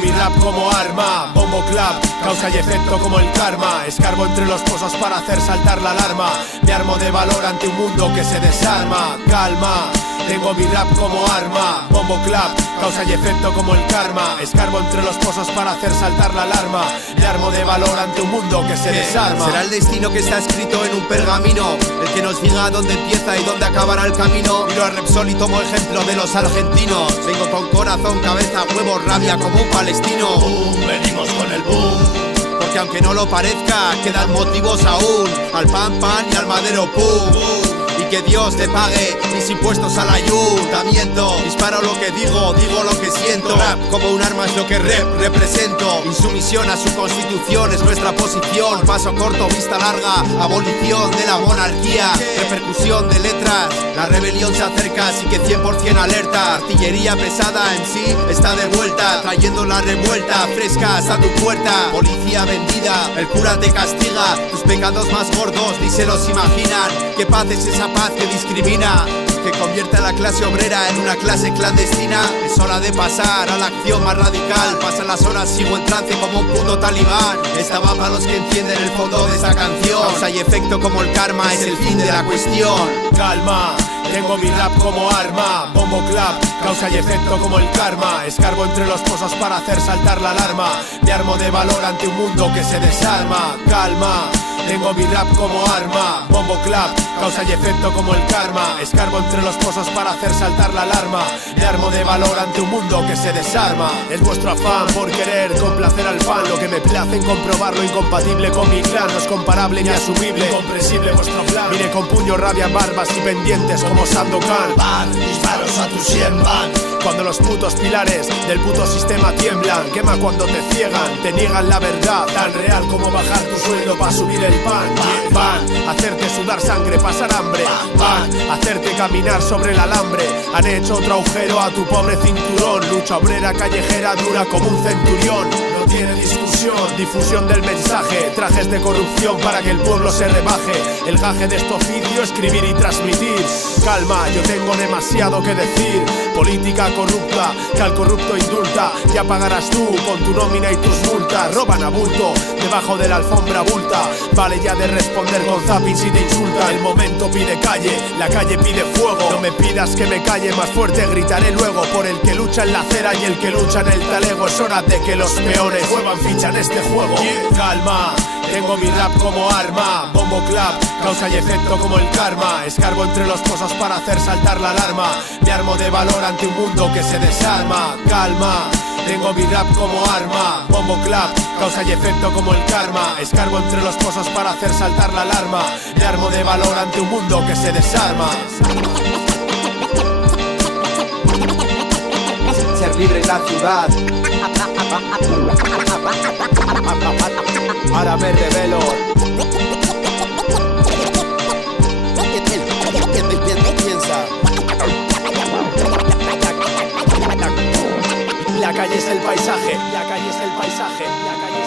mi rap como arma, bombo clap, causa y efecto como el karma. Escarbo entre los pozos para hacer saltar la alarma. Me armo de valor ante un mundo que se desarma. Calma, tengo mi rap como arma, bombo clap, causa y efecto como el karma. Escarbo entre los pozos para hacer saltar la alarma. Me armo de valor ante un mundo que se desarma. Será el destino que está escrito en un pergamino, el que nos diga dónde empieza y dónde acabará el camino. Miro a Repsol y tomo ejemplo de los argentinos. Vengo con corazón, cabeza, huevos, rabia como un palestino. Boom, venimos con el boom. Porque aunque no lo parezca, quedan motivos aún. Al pan pan y al madero pum. Y que Dios te pague mis impuestos al ayuntamiento. Disparo lo que digo, digo lo que siento. Rap como un arma es lo que represento. Insumisión a su constitución es nuestra posición. Paso corto, vista larga, abolición de la monarquía. Repercusión de letras, la rebelión se acerca, así que 100% alerta. Artillería pesada en sí está de vuelta, trayendo la revuelta fresca hasta tu puerta. Policía vendida, el cura te castiga. Tus pecados más gordos ni se los imaginan. ¿Qué paz es esa paz que discrimina? Que convierte a la clase obrera en una clase clandestina. Es hora de pasar a la acción más radical. Pasan las horas, sigo en trance como un puto talibán. Esta va para los que entienden el fondo de esta canción. Causa y efecto como el karma es el fin de la cuestión. Calma, tengo mi rap como arma, bombo clap, causa y efecto como el karma. Escarbo entre los pozos para hacer saltar la alarma. Me armo de valor ante un mundo que se desarma. Calma, tengo mi rap como arma, bombo clap, causa y efecto como el karma. Escarbo entre los pozos para hacer saltar la alarma. Me armo de valor ante un mundo que se desarma. Es vuestro afán por querer complacer al fan. Lo que me place en comprobar lo incompatible con mi clan. No es comparable ni asumible, incomprensible vuestro plan. Vine con puño, rabia, barbas y pendientes como Sandokan. Van, disparos a tu 100 van. Cuando los putos pilares del puto sistema tiemblan, quema cuando te ciegan, te niegan la verdad, tan real como bajar tu sueldo para subir el pan. Van, hacerte sudar sangre, pasar hambre. Van, hacerte caminar sobre el alambre. Han hecho otro agujero a tu pobre cinturón. Lucha obrera callejera dura como un centurión. No tiene discusión, difusión del mensaje. Trajes de corrupción para que el pueblo se rebaje. El gaje de este oficio, escribir y transmitir. Calma, yo tengo demasiado que decir. Política corrupta, que al corrupto indulta. Ya pagarás tú con tu nómina y tus multas. Roban a bulto, debajo de la alfombra bulta. Vale ya de responder con zapping si te insulta. El momento pide calle, la calle pide fuego. No me pidas que me calle, más fuerte gritaré luego. Por el que lucha en la acera y el que lucha en el talego. Es hora de que los peores muevan ficha en este juego. Calma, tengo mi rap como arma, bombo clap, causa y efecto como el karma. Escarbo entre los pozos para hacer saltar la alarma. Me armo de valor ante un mundo que se desarma. Calma, tengo mi rap como arma, bombo clap, causa y efecto como el karma. Escarbo entre los pozos para hacer saltar la alarma. Me armo de valor ante un mundo que se desarma. Ser libre en la ciudad. Ahora me revelo. Piensa. La calle es el paisaje, la calle es el paisaje, la calle